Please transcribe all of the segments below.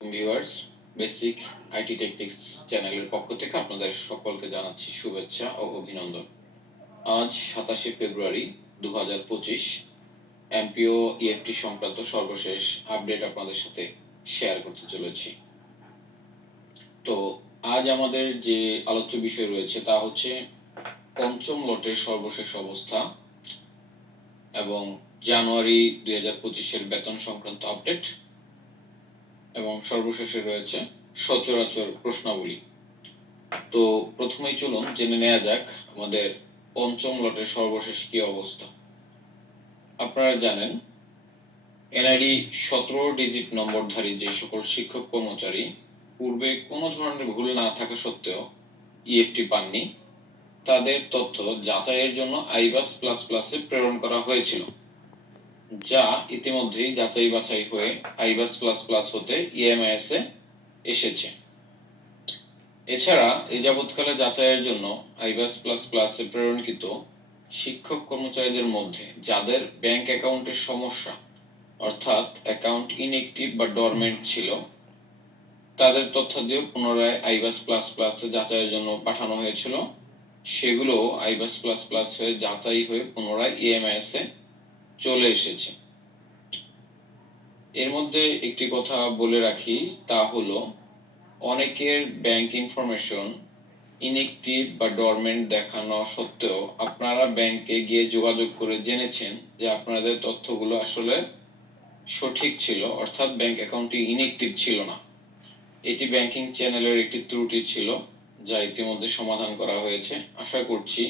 Viewers basic IT tactics চ্যানেলের পক্ষ থেকে আপনাদের সকলকে জানাচ্ছি শুভেচ্ছা ও অভিনন্দন। আজ সাতাশে ফেব্রুয়ারি দু হাজার পঁচিশ এমপিও ইএফটি সংক্রান্ত সর্বশেষ আপডেট আপনাদের সাথে শেয়ার করতে চলেছি। তো আজ আমাদের যে আলোচ্য বিষয় রয়েছে তা হচ্ছে পঞ্চম লটের সর্বশেষ অবস্থা এবং জানুয়ারি দুই হাজার পঁচিশের বেতন সংক্রান্ত আপডেট এবং সর্বশেষে রয়েছে সচরাচর প্রশ্নাবলী। তো প্রথমেই চলুন জেনে নেওয়া যাক আমাদের পঞ্চম লটের সর্বশেষ কি অবস্থা। আপনারা জানেন, এনআইডি সতেরো ডিজিট নম্বরধারী যে সকল শিক্ষক কর্মচারী পূর্বে কোনো ধরনের ভুল না থাকা সত্ত্বেও ইএফটি পাননি, তাদের তথ্য যাচাইয়ের জন্য আইবাস প্লাস প্লাসে প্রেরণ করা হয়েছিল। যা ইতিমধ্যেই যাচাই বাছাই হয়ে আইবাস প্লাস প্লাস হতে ইএমআইএস এ এসেছে। এছাড়া এই যাবৎকালে যাচাইয়ের জন্য আইবাস প্লাস প্লাসে প্রেরণকৃত শিক্ষক কর্মচারীদের মধ্যে যাদের ব্যাংক অ্যাকাউন্টের সমস্যা, অর্থাৎ অ্যাকাউন্ট ইনএক্টিভ বা ডরমেন্ট ছিল, তাদের তথ্য দিয়ে পুনরায় আইবাস প্লাস প্লাসে যাচাইয়ের জন্য পাঠানো হয়েছিল। সেগুলো আইবাস প্লাস প্লাস হয়ে যাচাই হয়ে পুনরায় ইএমআইএস এ চলে এসেছে। এর মধ্যে একটি কথা বলে রাখি, তা হলো, অনেকের ব্যাংক ইনফরমেশন ইনএক্টিভ বা ডরমেন্ট দেখানো সত্ত্বেও আপনারা ব্যাংকে গিয়ে যোগাযোগ করে জেনেছেন যে আপনাদের তথ্যগুলো আসলে সঠিক ছিল, অর্থাৎ ব্যাংক অ্যাকাউন্টটি ইনএক্টিভ ছিল না। এটি ব্যাংকিং চ্যানেলের একটি ত্রুটি ছিল, যা ইতিমধ্যে সমাধান করা হয়েছে। আশা করছি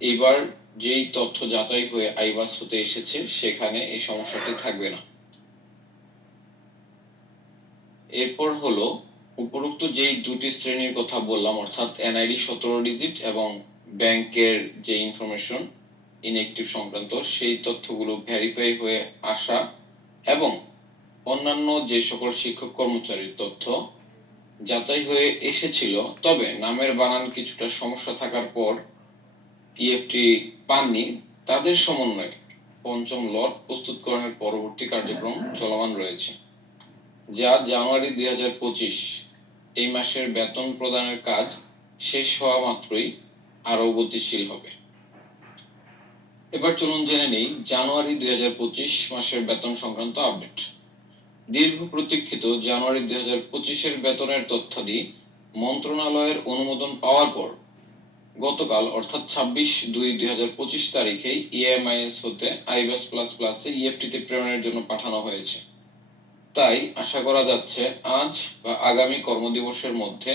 এবার যেই তথ্য যাচাই হয়ে আইবাস হতে এসেছে, সেখানে এই সমস্যাটি থাকবে না। এরপর হলো, উপরোক্ত যেই দুটি শ্রেণির কথা বললাম, অর্থাৎ এনআইডি সতেরো ডিজিট এবং ব্যাংকের যে ইনফরমেশন, ইনএক্টিভ সংক্রান্ত, সেই তথ্যগুলো ভেরিফাই হয়ে আসা এবং অন্যান্য যে সকল শিক্ষক কর্মচারীর তথ্য যাচাই হয়ে এসেছিল, তবে নামের বানান কিছুটা সমস্যা থাকার পর ইএফটি পাননি তাদের সমন্বয়ে পঞ্চম লট প্রস্তুতকরণের পরবর্তী কার্যক্রম চলমান রয়েছে, যা জানুয়ারি দুই হাজার পঁচিশ, এই মাসের বেতন প্রদানের কাজ শেষ হওয়া মাত্রই আরও গতিশীল হবে। এবার চলুন জেনে নেই জানুয়ারি দুই হাজার পঁচিশ মাসের বেতন সংক্রান্ত আপডেট। দীর্ঘ প্রতীক্ষিত জানুয়ারি দুই হাজার পঁচিশের বেতনের তথ্যাদি মন্ত্রণালয়ের অনুমোদন পাওয়ার পর গতকাল, অর্থাৎ ছাব্বিশ দুই দুই হাজার পঁচিশ তারিখে ইএমআইএস হতে আইবাস প্লাস প্লাসে ইএফটিতে প্রেরণের জন্য পাঠানো হয়েছে। তাই আশা করা যাচ্ছে আজ বা আগামী কর্মদিবসের মধ্যে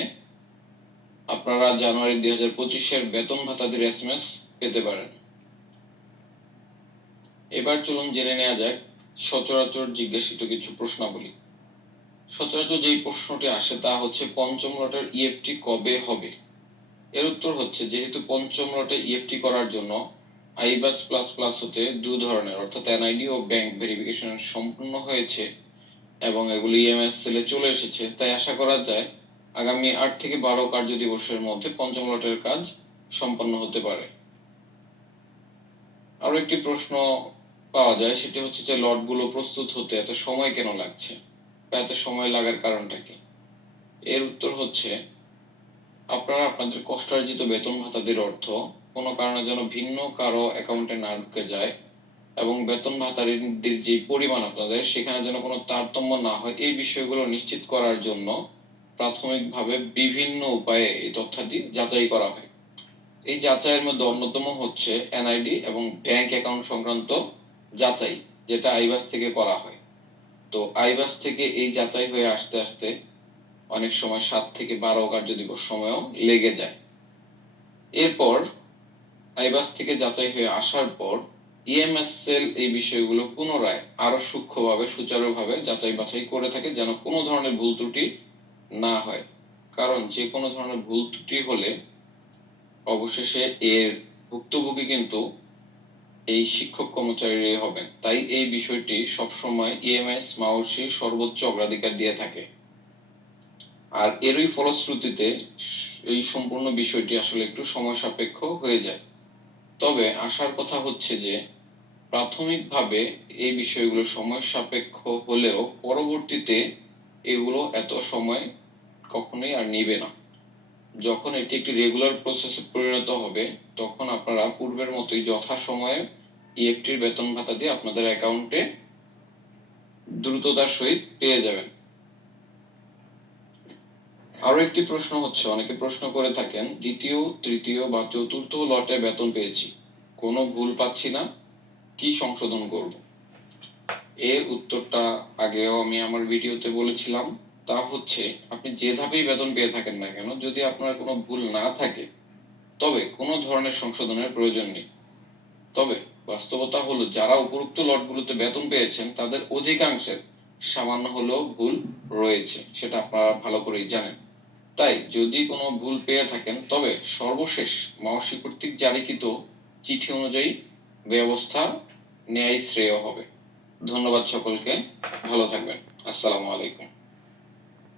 আপনারা জানুয়ারি দুই হাজার পঁচিশের বেতন ভাতাদের এস এম এস পেতে পারেন। এবার চলুন জেনে নেওয়া যাক সচরাচর জিজ্ঞাসিত কিছু প্রশ্নাবলী। সচরাচর যেই প্রশ্নটি আসে তা হচ্ছে পঞ্চম লটের ইএফটি কবে হবে? এর উত্তর হচ্ছে যেহেতু পঞ্চম লটে ইএফটি করার জন্য আইবাস প্লাস প্লাস হতে দু ধরনের, অর্থাৎ এনআইডি ও ব্যাংক ভেরিফিকেশন সম্পূর্ণ হয়েছে এবং এগুলি ইএমএস সেলে চলে এসেছে। তাই আশা করা যায় আগামী আট থেকে বারো কার্য দিবসের মধ্যে পঞ্চম লটের কাজ সম্পন্ন হতে পারে। আরও একটি প্রশ্ন পাওয়া যায়, সেটি হচ্ছে যে লটগুলো প্রস্তুত হতে এত সময় কেন লাগছে বা এত সময় লাগার কারণটা কি? এর উত্তর হচ্ছে আপনারা আপনাদের কষ্টার্জিত বেতন ভাতাদের অর্থ কোনো কারণে যেন ভিন্ন কারও অ্যাকাউন্টে না ঢুকে যায় এবং বেতন ভাতাদের যে পরিমাণ আপনাদের, সেখানে যেন কোনো তারতম্য না হয়, এই বিষয়গুলো নিশ্চিত করার জন্য প্রাথমিকভাবে বিভিন্ন উপায়ে এই তথ্যাদি যাচাই করা হয়। এই যাচাইয়ের মধ্যে অন্যতম হচ্ছে এনআইডি এবং ব্যাংক অ্যাকাউন্ট সংক্রান্ত যাচাই, যেটা আইবাস থেকে করা হয়। তো আইবাস থেকে এই যাচাই হয়ে আসতে আসতে অনেক সময় সাত থেকে বারো কার্য দিবস সময়ও লেগে যায়। এরপর আইবাস থেকে যাচাই হয়ে আসার পর ইএমএস সেল এই বিষয়গুলো পুনরায় আরও সূক্ষ্মভাবে, সুচারুভাবে যাচাই বাছাই করে থাকে যেন কোনো ধরনের ভুল ত্রুটি না হয়। কারণ যে কোনো ধরনের ভুল ত্রুটি হলে অবশেষে এর ভুক্তভোগী কিন্তু এই শিক্ষক কর্মচারীরাই হবেন। তাই এই বিষয়টি সবসময় ইএমএস মাওসি সর্বোচ্চ অগ্রাধিকার দিয়ে থাকে। আর এরই ফলশ্রুতিতে এই সম্পূর্ণ বিষয়টি আসলে একটু সময় সাপেক্ষ হয়ে যায়। তবে আসার কথা হচ্ছে যে, প্রাথমিকভাবে এই বিষয়গুলো সময় সাপেক্ষ হলেও পরবর্তীতে এগুলো এত সময় কখনোই আর নিবে না। যখন এটি একটি রেগুলার প্রসেসে পরিণত হবে, তখন আপনারা পূর্বের মতোই যথাসময়ে ইএফটির বেতন ভাতা দিয়ে আপনাদের অ্যাকাউন্টে দ্রুততার সহিত পেয়ে যাবেন। আরও একটি প্রশ্ন হচ্ছে, অনেকে প্রশ্ন করে থাকেন, দ্বিতীয়, তৃতীয় বা চতুর্থ লটে বেতন পেয়েছি, কোনো ভুল পাচ্ছি না, কি সংশোধন করব? এর উত্তরটা আগেও আমি আমার ভিডিওতে বলেছিলাম, তা হচ্ছে, আপনি যে ধাপেই বেতন পেয়ে থাকেন না কেন, যদি আপনার কোনো ভুল না থাকে, তবে কোনো ধরনের সংশোধনের প্রয়োজন নেই। তবে বাস্তবতা হলো, যারা উপরোক্ত লটগুলোতে বেতন পেয়েছেন, তাদের অধিকাংশের সামান্য হলেও ভুল রয়েছে, সেটা আপনারা ভালো করেই জানেন। তাই যদি কোনো ভুল পেয়ে থাকেন, তবে সর্বশেষ মহর্ষি কর্তৃক জারিকৃত চিঠি অনুযায়ী ব্যবস্থা নেয়াই শ্রেয় হবে। ধন্যবাদ সকলকে। ভালো থাকবেন। আসসালামু আলাইকুম।